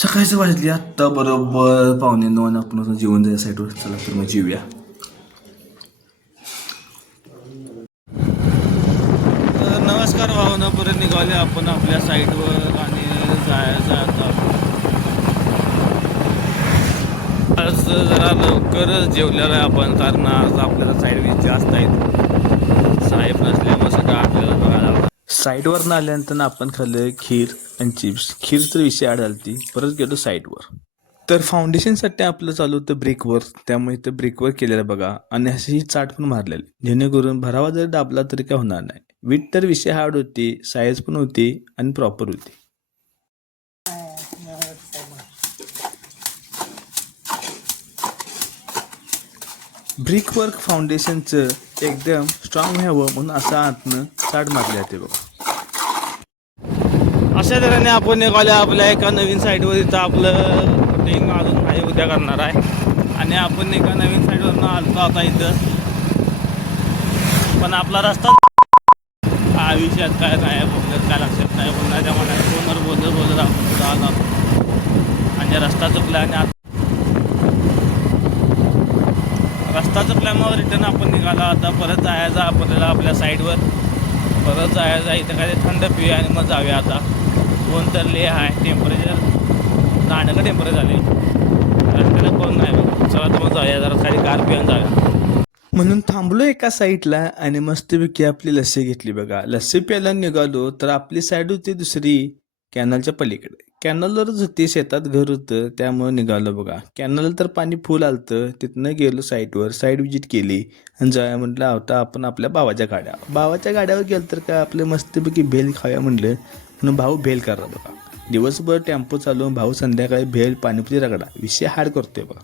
सकाळचं वाजली आत्ता बरोबर 9:45 आणि आपण जेवण जायचं साईडवर. चला तर मग जेऊया. तर नमस्कार भावना, परत निघाले आपण आपल्या साईडवर आणि जायचं आता. आज जरा लवकरच जेवलेलं आहे आपण, कारण आज आपल्याला साईड जास्त आहेत. साहेब नसल्यामुळे सगळं आपल्याला बघायला लागतं. साईडवरनं आल्यानंतर आपण खाल्लं खीर आणि चिप्स. खीर तर विषय आढळती, परत गेलो साईडवर. तर फाउंडेशनसाठी आपलं चालू होतं ब्रेकवर, त्यामुळे इथं ब्रेकवर केलेलं बघा. आणि अशी ही चाट पण मारलेली, जेणेकरून भरावा जर दाबला तरी काय होणार नाही. वीट तर विषय हार्ड होती, साईज पण होती आणि प्रॉपर होती. ब्रिकवर्क फाउंडेशनचं एकदम स्ट्रॉंग व्हावं म्हणून असं आतनं चाट मारली जाते बघा. अशा तऱ्हेने आपण निघाले आपल्या एका नवीन साईडवर. इथं आपलं शूटिंग अजून काही उद्या करणार आहे आणि आपण एका नवीन साईडवरनं आलतो आता इथं. पण आपला रस्ता आयुष्यात काय नाही बोलत, काय लक्षात नाही बोलणार. त्या मला फोनवर बोलत आपण पुढं आलो आणि रस्ता चुकला आणि रस्ता चुकल्यामुळे रिटर्न आपण निघाला. आता परत जायचं आपल्याला आपल्या साईडवर. परत जायचं इथं काय थंड पिऊया आणि मग जाऊया. आता कोण तर ले आहे, टेम्परेचर दांडकं टेम्परेचर झाले, रस्त्याला कोण नाही बघ. चला तर मग जाऊया, जरा खाली कार पिऊन जाऊया. म्हणून थांबलो एका साईडला आणि मस्तपैकी आपली लस्सी घेतली बघा. लस्सी प्यायला निघालो तर आपली साईड होती दुसरी कॅनलच्या पलीकडे. कॅनलवरच होती, शेतात घर होतं, त्यामुळे निघालो बघा. कॅनल तर पाणी फुल आलतं. तिथनं गेलो साईडवर, साईड विजिट केली आणि जाऊया म्हटलं. आता आपण आपल्या भावाच्या गाड्यावर गेलं तर काय आपलं मस्तपैकी भेल खाऊया म्हटलं, म्हणून भाऊ भेल करा बघा. दिवसभर टेम्पो चालवून भाऊ संध्याकाळी भेल पाणीपुरी रगडा विषय हार्ड करतोय बघा.